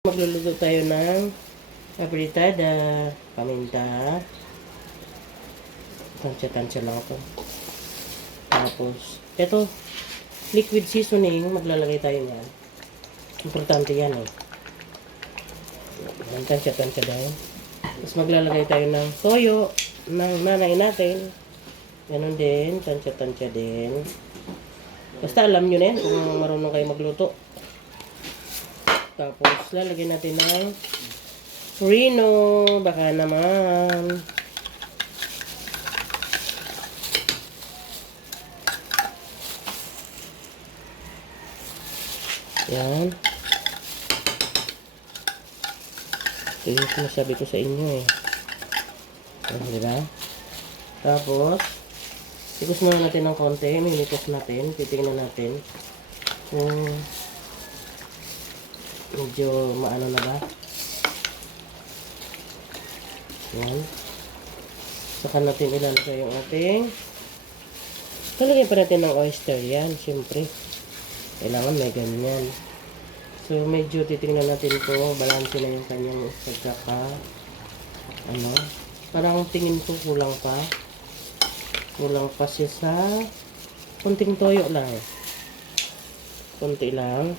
Magluluto tayo ng apritada, paminta. Tansya-tansya lang ito. Tapos, ito, liquid seasoning, maglalagay tayo niyan. Importante yan eh. Tansya-tansya dahil. Tapos maglalagay tayo ng toyo, ng nanay natin. Ganon din, tansya-tansya din. Basta alam nyo na yan kung marunong kayo magluto. Tapos, lalagyan natin ng Reno. Baka naman. Yan. Ito yung sinasabi ko sa inyo eh. Ayan, diba? Tapos, ikos na natin ng konti. Minikos natin. Titingnan natin. Kung medyo maano na ba? Yan. Saka natin ilalagay yung ating talagyan pa natin ng oyster yan. Siyempre. Kailangan may ganyan. So, medyo titingnan natin ito. Balanse na yung kanyang pagkaka. Ano? Parang tingin ko kulang pa. Kulang pa siya sa konting toyo lang. Konti lang.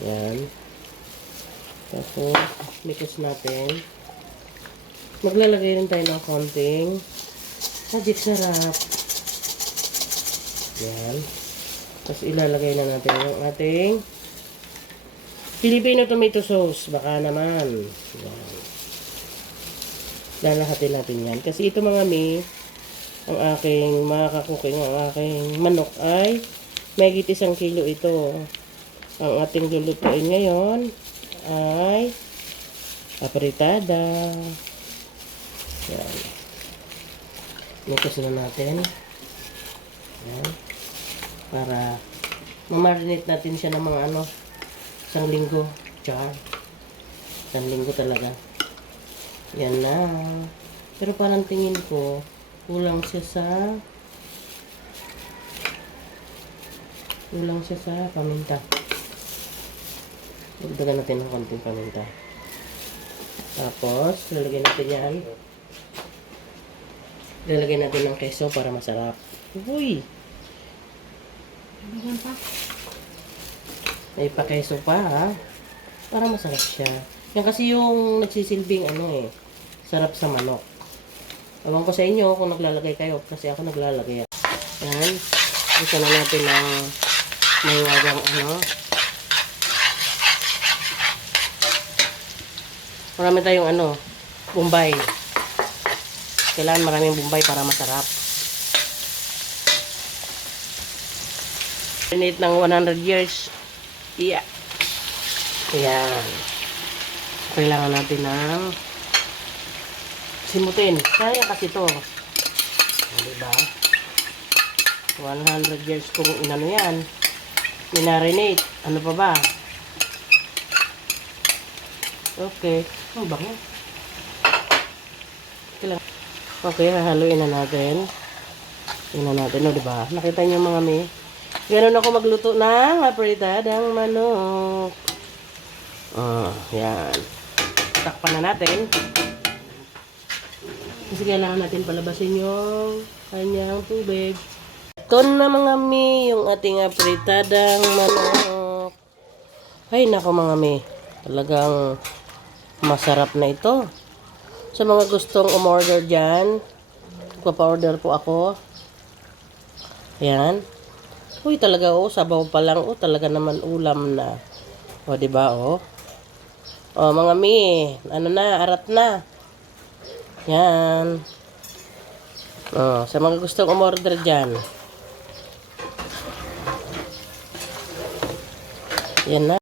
Yan. Tapos, mix natin. Maglalagay rin tayo ng konting magic sarap. Yan. Tapos, ilalagay na natin yung ating Filipino tomato sauce. Baka naman. Yan. Lalahatin natin yan. Kasi ito mga ang aking makakakuking, ang aking manok ay may 1 kilo ito. Ang ating lulutuin ngayon ay apritada. Yan. Mix na natin. Yan. Para mamarinate natin siya ng mga 1 linggo. Char. 1 linggo talaga. Yan na. Pero parang tingin ko, kulang siya sa paminta. Dagdagan natin ng konting paminta. Tapos, lalagyan natin yan. Lalagyan natin ng keso para masarap. Uy! May pa-keso pa ha. Para masarap siya. Yan kasi yung nagsisilbing sarap sa manok. Ewan ko sa inyo kung naglalagay kayo. Kasi ako naglalagay. Yan. Isa na natin ng may wagang marami tayong bombay. Kailangan maraming bombay para masarap. Marinate ng 100 years. Yeah. Ayan. Kailangan natin ng simutin. Kaya kasi ito. Diba? 100 years kung inano yan. Minarinate. Ano pa ba? Okay. Ang bango. Okay, hahaluin na natin. Tingnan natin, diba? Nakita niyo mga ganun ako magluto ng apritadang manok. Yan. Takpan na natin. Kasi kailangan natin palabasin yung kanyang tubig. Ito na mga yung ating apritadang manok. Ay, nako mga talagang masarap na ito. Sa mga gustong umorder dyan, magpapa-order po ako. Yan. Uy, talaga sabaw pa lang. Talaga naman ulam na. Diba mga arat na. Yan. Sa mga gustong umorder dyan. Yan na.